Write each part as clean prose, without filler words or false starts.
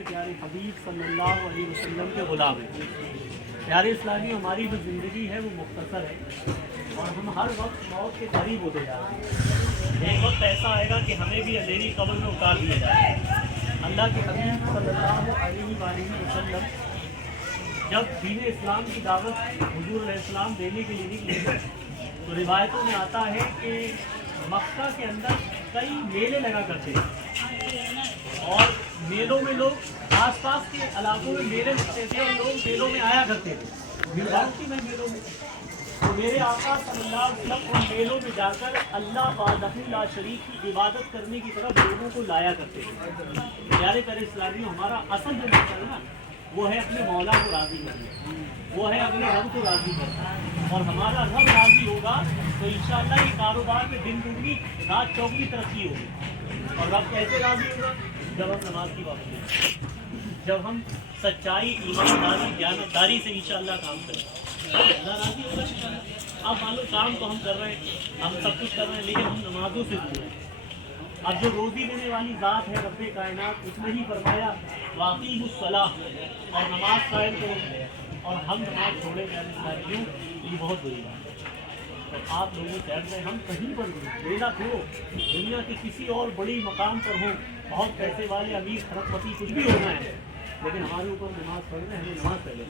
के प्यारे हबीब सल्लल्लाहु अलैहि वसल्लम के गुलाम हैं। प्यारे इस्लामी, हमारी जो ज़िंदगी है वो मुख्तसर है और हम हर वक्त मौत के करीब होते जा रहे हैं। एक वक्त ऐसा आएगा कि हमें भी अंधेरी कब्र में उतार दिया जाएगा। अल्लाह के हबीब सल्लल्लाहु अलैहि वसल्लम जब दीन इस्लाम की दावत हुजूर अलैहिस्सलाम देने के लिए निकले तो रिवायतों में आता है कि मक्का के अंदर कई मेले लगा करते थे और मेलों में लोग आसपास के इलाकों में मेले लगते थे और लोग मेलों में आया करते थे। भीड़ थी मैं मेलों में, तो मेरे आका सल्लल्लाहु अलैहि वसल्लम उन मेलों में जाकर अल्लाह वाहदहू ला शरीक की इबादत करने की तरफ लोगों को लाया करते थे। प्यारे प्यारे इस्लामी, हमारा असल जो मकसद है ना वो है अपने मौला को राज़ी करना, वो है अपने रब को राज़ी करना। और हमारा रब राज़ी होगा तो इंशाअल्लाह ये कारोबार में दिन दुगनी रात चौगनी तरक्की होगी। और रब कैसे राज़ी होगा? जब हम नमाज की बात करें, जब हम सच्चाई, ईमानदारी, दयानतदारी से इंशाअल्लाह काम करें, अल्लाह राज़ी होगा इंशाअल्लाह। अब मान लो काम तो हम कर रहे हैं, हम सब कुछ कर रहे हैं, लेकिन हम नमाजों से दूर हैं। अब जो रोज़ी देने वाली ज़ात है रब्बे कायनात, उसने ही फरमाया वाक़ीमुस्सलाह और नमाज कायम करो, और हम नमाज छोड़े क्यों? ये बहुत बुरी बात है। तो आप लोगों से अर्ज़ है, हम कहीं पर भी बेला क्यों दुनिया के किसी और बड़ी मकाम पर हो, बहुत पैसे वाले अमीर खरबपति कुछ भी होना है, लेकिन हमारे ऊपर नमाज पढ़ना है, हमें नमाज पहले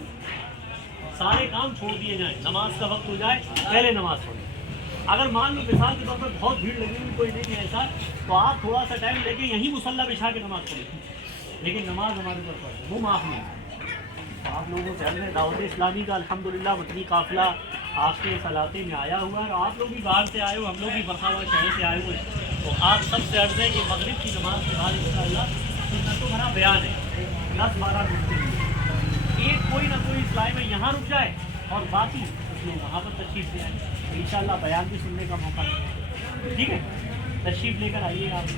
सारे काम छोड़ दिए जाएँ, नमाज का वक्त हो जाए पहले नमाज पढ़ें। अगर मान लो मिसाल के तौर पर बहुत भीड़ लगी हुई, कोई नहीं है ऐसा, तो आप थोड़ा सा टाइम लेके यहीं मुसल्ला बिछा के नमाज पढ़ें, लेकिन नमाज हमारे ऊपर पढ़े वो माफ़ नहीं है। तो आप लोगों से हमने दावत इस्लामी का अल्हम्दुलिल्लाह मतनी काफ़िला आपके इलाके में आया हुआ है, और आप लोग भी बाहर से आए हो, हम लोग भी फरखाबाद शहर से आए हुए हैं। तो आप सबसे अर्ज़ है कि मगरिब की नमाज के बाद इंशाअल्लाह सुन्नतों भरा बयान है 10-12 मिनट के लिए, एक कोई ना कोई इस्लाम में यहाँ रुक जाए और बाकी लोग वहाँ पर तशरीफ़ ले आए, इंशाअल्लाह बयान भी सुनने का मौका मिलेगा। ठीक है, तशरीफ़ लेकर आइएगा आप।